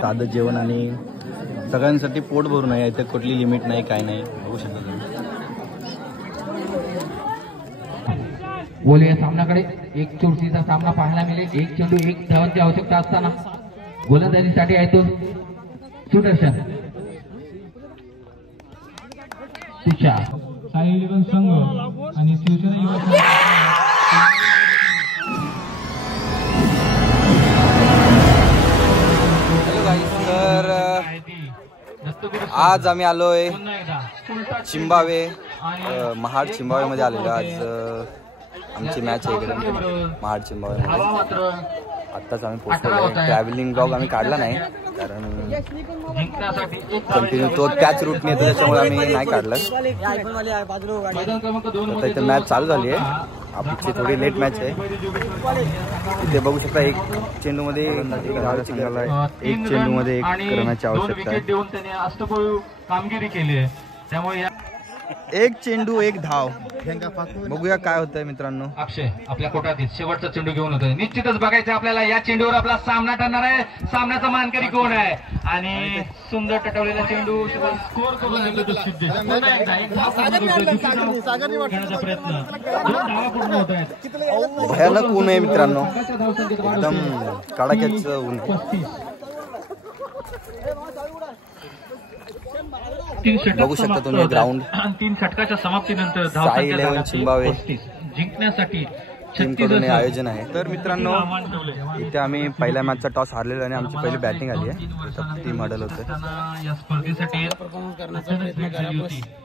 साधं जेवण आणि सगळ्यांसाठी पोट भरून आहे. इथे कुठली लिमिट नाही, काय नाही. बघू शकता तुम्ही. बोलूया सामनाकडे. एक चुरशीचा सामना पाहायला मिळेल. एक चेंडू एक धावांची आवश्यकता असताना गोलंदाजीसाठी आहे तो सुदर्शन. तुषार साई इलेव्हन संघ आणि शिवसेना युवा संघ. हॅलो गाईस, तर आज आम्ही आलोय चिंबावे, महाड चिंबावे मध्ये आलेलो. आज आमची मॅच आहे इकडे महाड चिंबावे मध्ये. आत्ताच आम्ही पोहोचलो. ट्रॅव्हलिंग ब्लॉग आम्ही काढला नाही कारण कंटिन्यू तो त्याच रूटने येतो, त्याच्यामुळे आम्ही नाही काढलं. आता इथे मॅच चालू झाली आहे. आपली थोडी लेट मॅच आहे. इथे बघू शकता एक चेंडूमध्ये एक चेंडूमध्ये एक करण्याची आवश्यकता आहे. कामगिरी केली आहे, त्यामुळे एक चेंडू एक धाव. बघूया काय होतंय मित्रांनो. अक्षय आपल्या कोटातील शेवटचा चेंडू घेऊन होतोय. निश्चितच बघायचं आपल्याला या चेंडूवर आपला सामना ठरणार आहे. सामन्याचा मानकरी कोण आहे आणि सुंदर टटवलेला चेंडू स्कोर करून देतो तो सिद्धेश. प्रयत्न पूर्ण होत आहेत. भयानक ऊन आहे मित्रांनो, एकदम कडाक्याचं ऊन आहे. 3 षटक बघू शकता तुम्ही ग्राउंड. 3 षटकाच्या समाप्तीनंतर साई इलेव्हन चिंबावे जिंकण्यासाठी टीमकडून आयोजन आहे. तर मित्रांनो इथे आम्ही पहिल्या मॅचचा टॉस हारलेला आणि आमची पहिली बॅटिंग आली आहे. टीम हडल होतं. या स्पर्धेसाठी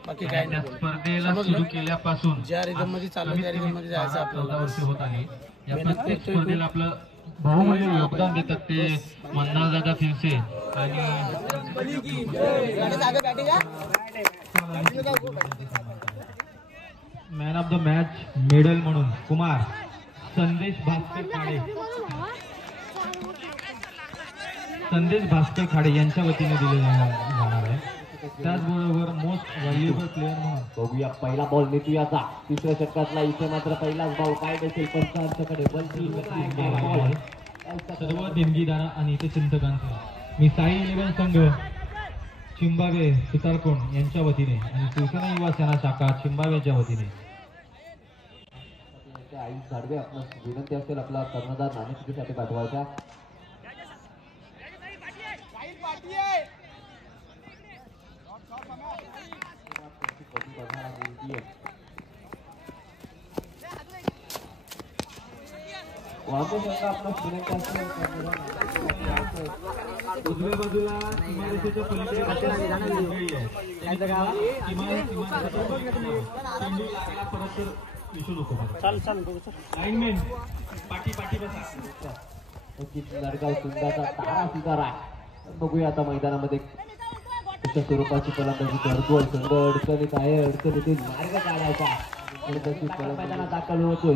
बाकी काय स्पर्धेला सुरू केल्यापासून ज्या रिदम मध्ये चालू त्या रिदम मध्ये जायचं आपल्याला वर्ष होत आहे. या प्रत्येक स्पर्धेला आपलं बहुमूल्य योगदान देतात ते मंदारदादा फिरसे आणि man of the match medal म्हणून कुमार संदेश भास्कर खाडे यांच्या वतीने दिले जाणार आहे. त्याचबरोबर मोस्ट व्हॅल्युएबल प्लेअर म्हणून बघूया पहिला बॉल नेतूयाचा. तिसऱ्या षटकातला इथे मात्र पहिलाच बॉल काय देखील पंचांच्याकडे सर्व देणगीदार आणि इथे चिंतकांचा मी साई इलेव्हन संघ चिंबावे सुतारकोण यांच्या वतीने आणि शिवसेना युवा सेना शाखा चिंबावेच्या वतीने आई झाडवे आपला विनंती असेल आपला कर्णधार नाणेफेकीसाठी पाठवायचा. उजव्या बाजूला सीमारेषेच्या पलीकडे लडगाव सुंदाचा तारा सुधारा. बघूया आता मैदानामध्ये अशा स्वरूपाची फलंदाजी करतोय. संघ अडचणीत आहे, अडचणीतील मार्ग काढायचा मैदानात दाखल होतोय.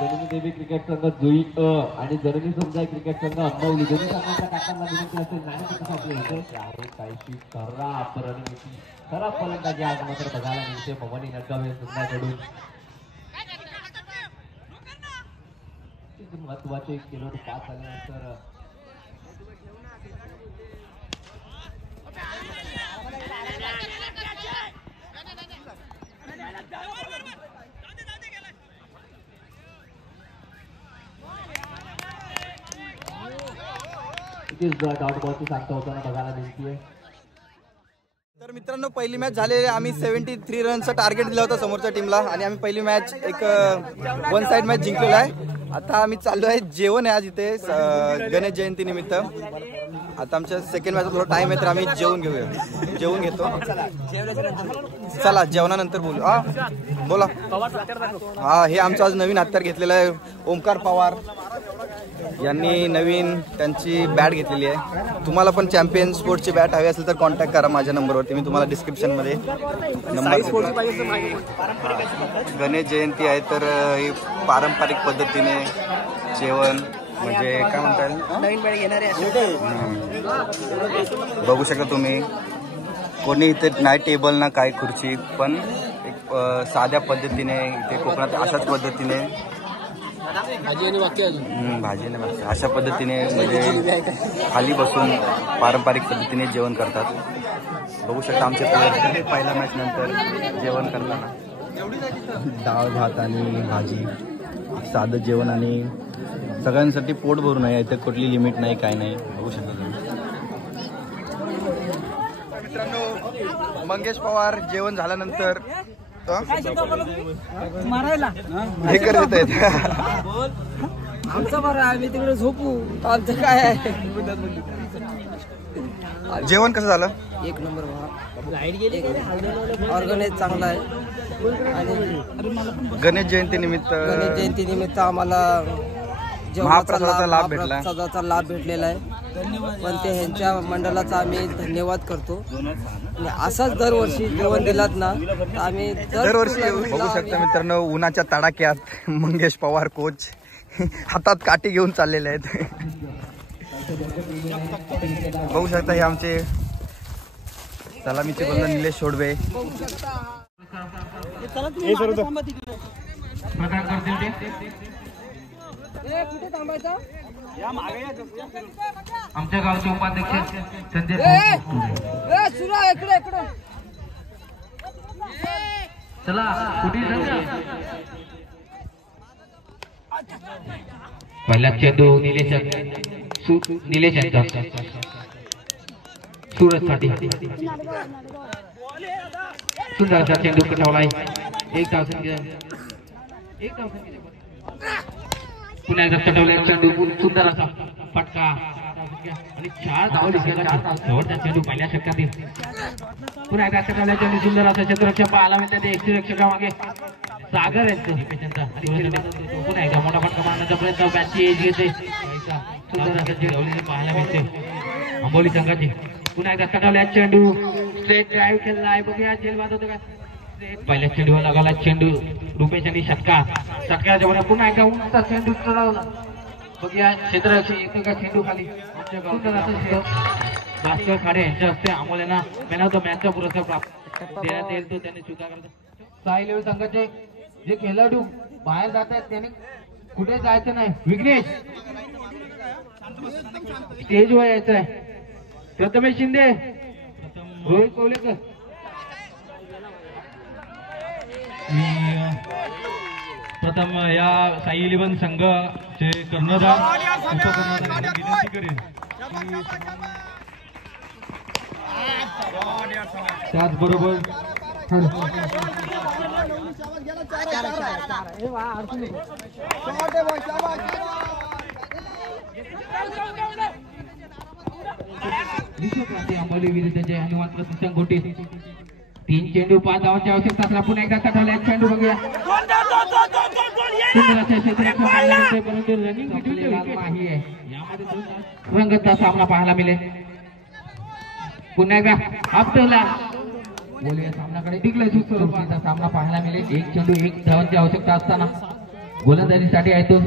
जननी देवी क्रिकेट संघ जुई आणि जननी समुदाय क्रिकेट संघ अंबावली दोन्ही संघांच्या काकांना विनंती असेल नाणेफेकीसाठी काहीशी खराब फलंदाजी आज मात्र बघायला मिळते भवानी नटगावे संघाकडून. महत्वाचे खेळाडू पास झाल्यानंतर डॉट बॉलची सांगता होताना बघायला मिळते. तर मित्रांनो पहिली मॅच झालेली. आम्ही 73 रनचा टार्गेट दिला होता समोरच्या टीमला आणि आम्ही पहिली मॅच एक 1 साइड मॅच जिंकलेला आहे. आता आम्ही चाललो आहे. जेवण आहे आज इथे गणेश जयंती निमित्त. आता आमच्या सेकंड मॅचचा थोडा टाइम आहे तर आम्ही जेवून घेतो. चला जेवणानंतर बोलू. हा बोला. हा हे आमचं आज नवीन हत्यार घेतलेलं आहे. ओमकार पवार यांनी नवीन त्यांची बॅट घेतलेली आहे. तुम्हाला पण चॅम्पियन स्पोर्ट्सची बॅट हवी असेल तर कॉन्टॅक्ट करा माझ्या नंबरवरती. मी तुम्हाला डिस्क्रिप्शनमध्ये नंबर. गणेश जयंती आहे तर ही पारंपरिक पद्धतीने जेवण म्हणजे काय म्हणता येईल नवीन बॅट घेणारे बघू शकता तुम्ही, कोणी इथे नाही टेबल ना काय खुर्ची, पण एक साध्या पद्धतीने इथे कोकणात अशाच पद्धतीने भाजी आणि बाकी अशा पद्धतीने म्हणजे खाली बसून पारंपरिक पद्धतीने जेवण करतात. बघू शकता आमचे प्लेयर पहिल्या मॅच नंतर जेवण करताना डाळ भात आणि भाजी, साधं जेवण आणि सगळ्यांसाठी पोट भरून आहे. इथे कुठली लिमिट नाही, काय नाही. बघू शकता तुम्ही. मित्रांनो, मंगेश पवार जेवण झाल्यानंतर मारायला हे करत आहेत. आमचं बरं आम्ही तिकडे झोपू, आमचं काय आहे. जेवण कसं झालं? एक नंबर ऑर्गनाइज चांगला आहे. आणि गणेश जयंती निमित्त आम्हाला महाप्रसादाचा लाभ भेटला. महाप्रसादाचा लाभ भेटलेला आहे. पण ते ह्यांच्या मंडळाचा आम्ही धन्यवाद करतो. आणि असाच दरवर्षी जेवण दिलात ना तर आम्ही दरवर्षी. बघू शकता मित्रांनो, उन्हाच्या तडाक्यात मंगेश पवार कोच हातात काठी घेऊन चाललेले आहेत. बघू शकता हे आमचे सलामीचे गोलंदाज निलेश सोडवे. कुठे थांबायचं? आमच्या गावचे उपाध्यक्ष संजय चला कुठे पहिला चेंडू निलेश यांचा सुरत साठी सुंदर असा चेंडू कटावलाय. एक धाव पुन्हा एकदा कटवलाय चेंडू. सुंदर असा फटका आणि 4 धावा शेवटचा चेंडू पहिल्या षटकातील. पुन्हा एकदा कटवलाय चेंडू. सुंदर असा क्षेत्ररक्षक पाहायला मिळते. ते क्षेत्ररक्षकामागे सागर यांचं पुन्हा एकदा मोठा फटका मारण्याचा प्रयत्न. बॅटची एज घेते. सुंदर असा चेंडू पाहायला मिळते आंबोली संघाची. पुन्हा एकदा कटवलाय चेंडू. स्ट्रेट ड्राईव्ह केलाय. बघूया जेलबाद होतो का. पहिल्या चेंडूवर लगावला चेंडू. रुपेश आणि षटकाच्या बरोबर पुन्हा एकदा उंचा चेंडू चढवला. बघूया क्षेत्ररक्षक येतो का चेंडू खाली. भास्कर खाडे यांच्या हस्ते अमोल्यांना मॅन ऑफ द मॅचचा पुरस्कार प्राप्त देण्यात येईल. तो त्यांनी स्वीकार करतो. साई लेव्हल संघाचे जे खेळाडू बाहेर जात आहेत त्यांनी कुठे जायचं नाही. विघ्नेश स्टेजवर यायचं आहे. प्रथमेश शिंदे, रोहित कोवलेकर. प्रथम या साई इलेव्हन संघाचे कर्णधार विनंती करेन. त्याचबरोबर अंबोली विरुद्धचे हनुमान प्रशिक्षण गोटी. 3 चेंडू 5 धावांची आवश्यकता असला. पुन्हा एकदा कटवला चेंडू. बघूया परंतु रंगतचा सामना पाहायला मिळेल. पुन्हा एकदा आपटला बोलूया सामनाकडे. टिकले स्वरूपाचा सामना पाहायला मिळेल. 1 चेंडू 1 धावांची आवश्यकता असताना गोलंदाजीसाठी आहे तो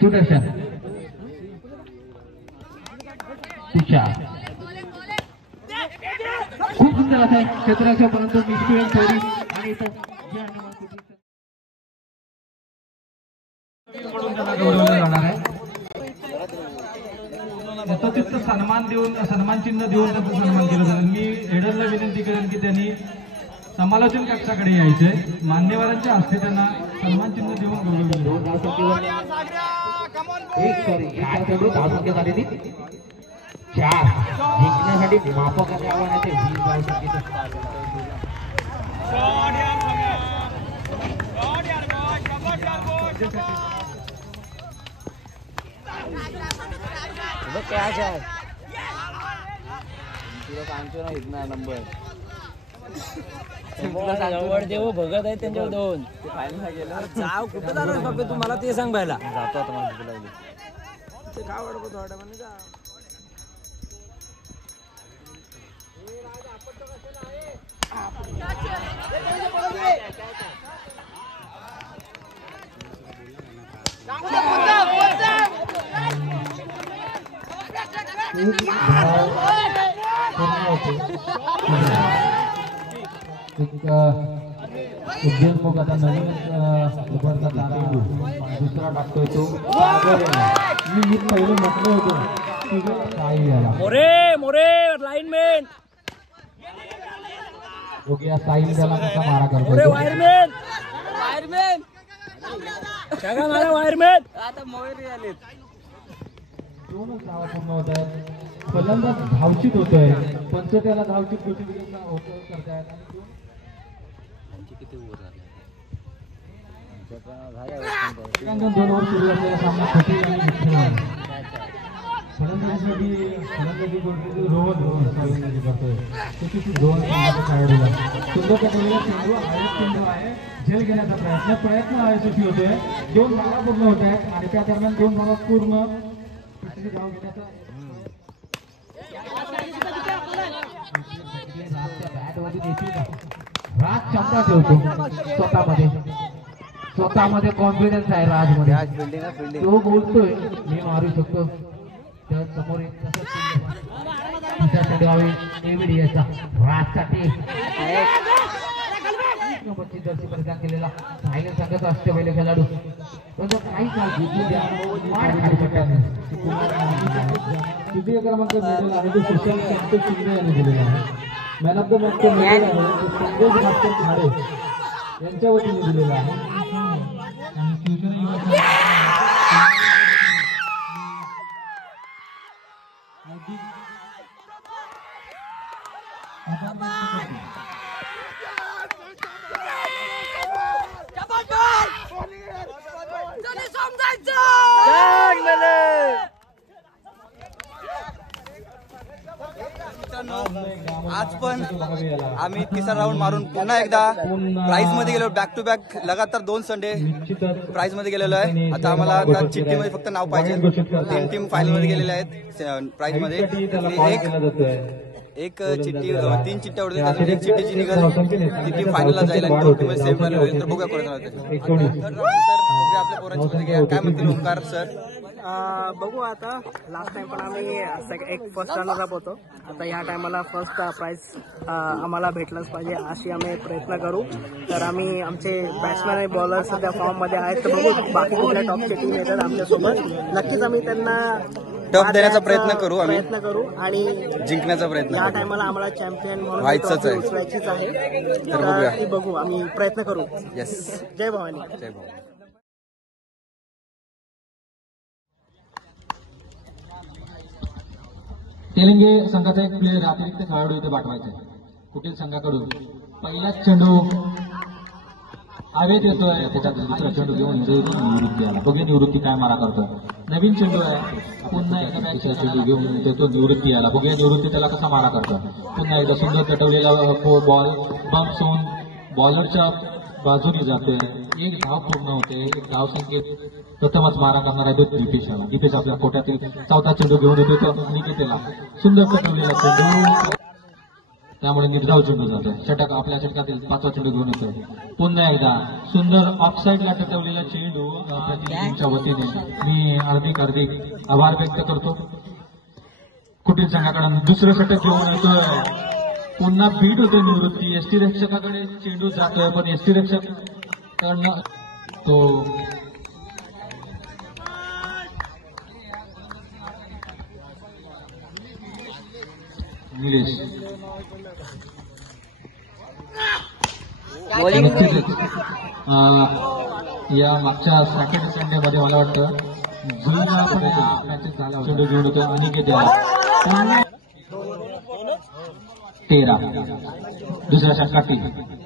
सुदर्शन. खूप सुंदर असा क्षेत्ररक्षक परंतु निष्क्रिय चोरी आणि जाणार आहे. यथोचित सन्मान देऊन, सन्मान चिन्ह देऊन त्याचा सन्मान केला जाईल. मी हेडरला विनंती करेन की त्यांनी समालोचन कक्षाकडे यायचे. मान्यवरांच्या हस्ते त्यांना सन्मान चिन्ह देऊन गौरव. 4 जिंकण्यासाठी मापकाचे आव्हानाचे 20 धाव शक्यता. नंबर देव भगत आहे त्यांच्यावर 2 जाव कुठं जाणार बाबा तू मला ते सांग. पहिला जातो आता मला ते काय वाटत थोडा म्हणजे जा. एक धाव पूर्ण होते. उद्योन्मुख आता नवीनच उभरता तारा दुसरा टाकतोय तो सागर याला. मी पहिले म्हटलं होतं की साई याला मोरे लाईनमॅन बघूया साई त्याला कसा मारा करतो. वायरमॅन सगळा मला वायरमॅन. आता मोरे आले. दोनच धावा पूर्ण होत आहेत. फलंदाज धावचित होतोय. पंच त्याला धावचित गोष्टी करतायत. दोन ओव्हर सुरू असलेला सामना खटील आणि विठ्ठल. फलंदाजी गोष्टी रोहन करतोय. रोहन खेळाडूला सुंदर चेंडू आहे. झेल घेण्याचा प्रयत्न यशस्वी होतोय. 2 धावा पूर्ण होत आहेत आणि त्या दरम्यान 2 धावा पूर्ण धाव घेण्याचा राज क्षमता ठेवतो. स्वतःमध्ये कॉन्फिडन्स आहे राजमध्ये. तो बोलतोय मी मारू शकतो. त्या समोर राजसाठी जर्सी परिधान केलेला सायलेन्स सांगत असते पहिले खेळाडू. काही तृतीय क्रमांक मिळालेला आहे तो सुशांत संतोष शिंदे यांनी दिलेला आहे. मॅन ऑफ द मॅच मिळालेला आहे तो संतोष भास्कर झाडे यांच्या वतीने दिलेला आहे. आज पण आम्ही तिसरा राऊंड मारून पुन्हा एकदा प्राइज मध्ये गेलो. बॅक टू बॅक लगातार 2 संडे प्राइज मध्ये गेलेलो आहे. आता आम्हाला चिठ्ठीमध्ये फक्त नाव पाहिजे. 3 टीम फायनल मध्ये गेलेल्या आहेत प्राइज मध्ये. एक चिठ्ठी 3 चिठ्ठ्या उडतील. त्यातून एक चिठ्ठी जी निघाल ती टीम फायनलला जाईल आणि 2 टीम सेमी फायनल होईल. तर बघूया कोण आपल्या पोरांची काय म्हणतील ओंकार सर. बघू आता. लास्ट टाइम पण आम्ही एक फर्स्ट रनर अप होतो. आता या टायमाला फर्स्ट प्राइज आम्हाला भेटलंच पाहिजे अशी आम्ही प्रयत्न करू. तर आम्ही आमचे बॅट्समॅन आणि बॉलर सध्या फॉर्म मध्ये आहेत. तर बघू बाकी कुठल्या टॉपच्या टीम येतात आमच्यासोबत. नक्कीच आम्ही त्यांना टफ देण्याचा प्रयत्न करू आणि जिंकण्याचा प्रयत्न. या टायमाला आम्हाला चॅम्पियन म्हणून व्हायचंच आहे. तर बघू आम्ही प्रयत्न करू. येस. जय भवानी. जय भवानी. तेलंगे संघाचा एक प्लेअर अतिरिक्त खेळाडू इथे पाठवायचा. कुठील संघाकडून पहिलाच चेंडू हवेत येतोय. त्याच्यात दुसरा चेंडू घेऊन निवृत्ती आला. बघूया निवृत्ती काय मारा करतोय. नवीन चेंडू आहे. पुन्हा एकदा चेंडू घेऊन येतो निवृत्ती आला. बघूया निवृत्ती त्याला कसा मारा करतोय. पुन्हा एकदा सुंदर कटवलेला बॉल बम्प्स होऊन बॉलरच्या बाजूने जातोय. 1 धाव पूर्ण होते. 1 धाव संख्येत प्रथमच मारा करणार आहे दीपेशाला. दीपेश आपल्या कोट्यातील 4था चेंडू घेऊन येतो निकेतेला. सुंदर कटवलेला चेंडू त्यामुळे निर्धाव चेंडू जातोय. षटक आपल्या षटकातील 5वा चेंडू घेऊन येतोय. पुन्हा एकदा सुंदर ऑफसाईडला टकवलेला चेंडू प्रतिनिधींच्या वतीने मी हार्दिक आभार व्यक्त करतो. कुटील संघाकडून दुसरं षटक घेऊन येतोय. पुन्हा बीट होतोय निवृत्ती. एसटी रक्षकाकडे चेंडू जातोय पण एसटी रक्षक तो निलेश या मागच्या सेकंड संडे मध्ये मला वाटतं चेंडू घेऊन होतो अनिकेत 13 दुसऱ्या षटकातील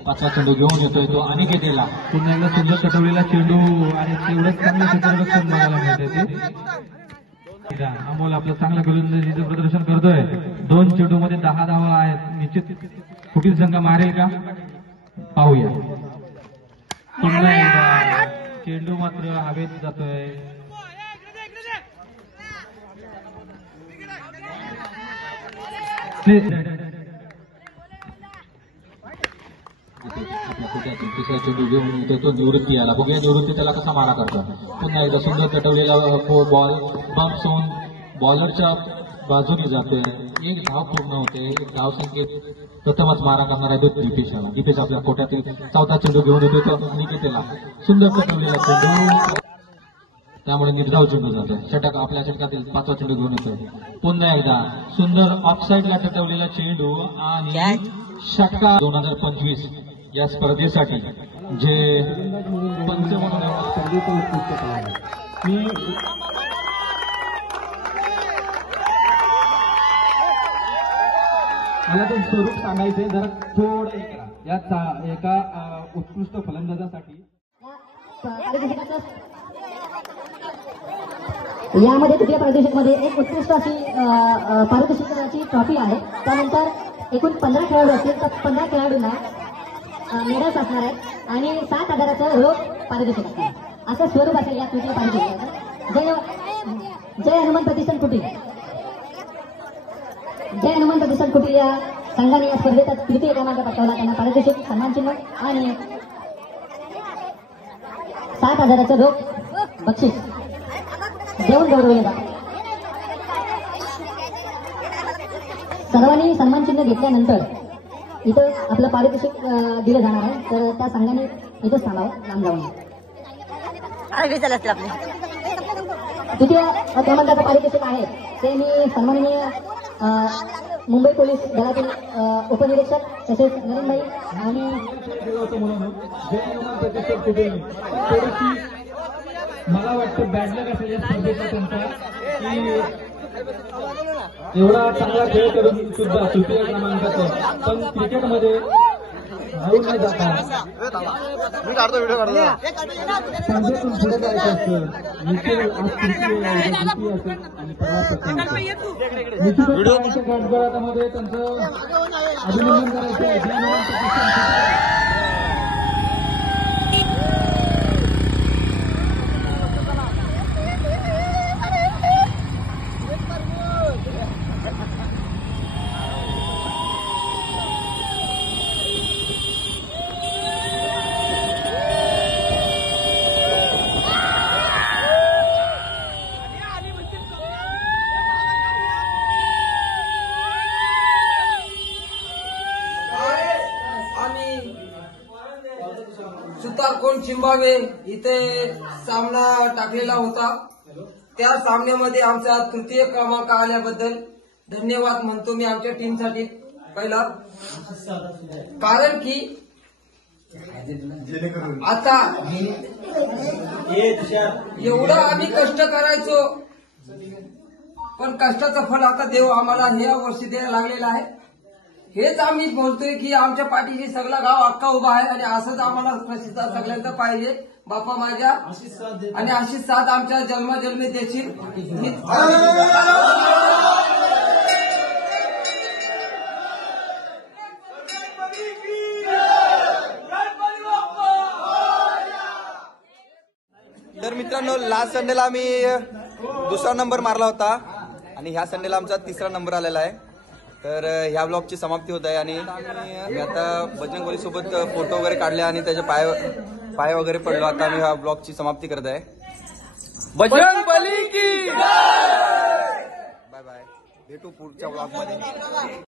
5वा चेंडू घेऊन येतोय तो अनिकेतेला. पुन्हा एकदा सुंदर कटवलेला चेंडू आणि तेवढंच चांगलं क्षेत्ररक्षण बघायला मिळते. अमोल आपलं चांगलं गोलंदाजीचं प्रदर्शन करतोय. 2 चेंडू मध्ये 10 धावा आहेत. निश्चित कुठील संघ मारेल का पाहूया. पुन्हा एकदा चेंडू मात्र हवेत जातोय. दुसरा चेंडू घेऊन येतो तो निवृत्ती आला. बघूया निवृत्ती त्याला कसा मारा करतो. पुन्हा एकदा सुंदर कटवलेला बॉल बम्प्स होऊन बॉलरच्या बाजूने जाते, एक धाव पूर्ण होते. एक धाव संख्येत प्रथमच मारा करणारा तो दीपेश. दीपेश आपल्या कोट्यातील 4था चेंडू घेऊन येतो. निकितेला सुंदर पटवलेला चेंडू, त्यामुळे निर्धाव चेंडू जातो. षटक आपल्या षटकातील 5वा चेंडू घेऊन येतो. पुन्हा एकदा सुंदर ऑफसाईडला टटवलेला चेंडू आणि षटका 2025 या स्पर्धेसाठी जे पंच म्हणून स्पर्धेचं उत्कृष्ट आहे की मला ते स्वरूप सांगायचे जरा थोडं या एका उत्कृष्ट फलंदाजासाठी. यामध्ये तृतीय पारितोषिक मध्ये एक उत्कृष्ट अशी पारितोषिकाची ट्रॉफी आहे. त्यानंतर एकूण 15 खेळाडू असतील तर 15 खेळाडूंना मेडल्स असणार आहेत आणि 7,000चं रोख पारितोषिक असणार. असं स्वरूप असेल या तृतीय पारितोषिकाचं. जय हनुमान प्रतिष्ठान कुटीर, जय हनुमान प्रतिष्ठान कुटीर या संघाने या स्पर्धेचा तृतीय क्रमांक पटकावला. त्यांना पारितोषिक, सन्मानचिन्ह आणि 7,000चं रोख बक्षीस देऊन गौरवले जाते. सर्वांनी सन्मानचिन्ह घेतल्यानंतर इथं आपलं पारितोषिक दिलं जाणार आहे. तर त्या संघाने इथंच थांबावं, लांब जाऊन. तृतीय क्रमांकाचं पारितोषिक आहे ते मी सन्माननीय मुंबई पोलीस दलातील उपनिरीक्षक तसेच नरेंद्रभाई आणि मला वाटतं बॅडलक असेल या स्पर्धेचा त्यांचा की एवढा चांगला खेळ करून सुद्धा तृतीय क्रमांकाचं, पण क्रिकेटमध्ये धावून न जाता स्पर्धेतून पुढे जायचं असतं. निखिल आज तृतीय असेल आणि निश्चितच गटगटामध्ये त्यांचं अभिनंदन करायचं आहे. सुतारकोंड चिंबावे इथे सामना टाकलेला होता. त्या सामन्यामध्ये आमचा तृतीय क्रमांक आल्याबद्दल धन्यवाद म्हणतो मी आमच्या टीमसाठी. पहिला कारण की आता एवढं आम्ही कष्ट करायचो, पण कष्टाचं फळ आता देव आम्हाला ह्या वर्षी द्यायला लागलेलं आहे. हेच आम्ही बोलतोय की आमच्या पाठीशी सगळा गाव अख्खा उभा आहे आणि असंच आम्हाला प्रतिसाद सगळ्यांचा पाहिजे. बाप्पा माझ्या आणि अशी साथ आमच्या जन्मजन्मी देशील. तर मित्रांनो, लास्ट संडेला आम्ही 2रा नंबर मारला होता आणि ह्या संडेला आमचा 3रा नंबर आलेला आहे. तर ह्या ब्लॉगची समाप्ती होत आहे आणि मी आता बजरंग बली सोबत फोटो वगैरे काढले आणि त्याचे पाय वगैरे पडलो. आता मी ह्या ब्लॉगची समाप्ती करत आहे. बजरंग बली की बाय बाय. भेटू पुढच्या ब्लॉग मध्ये.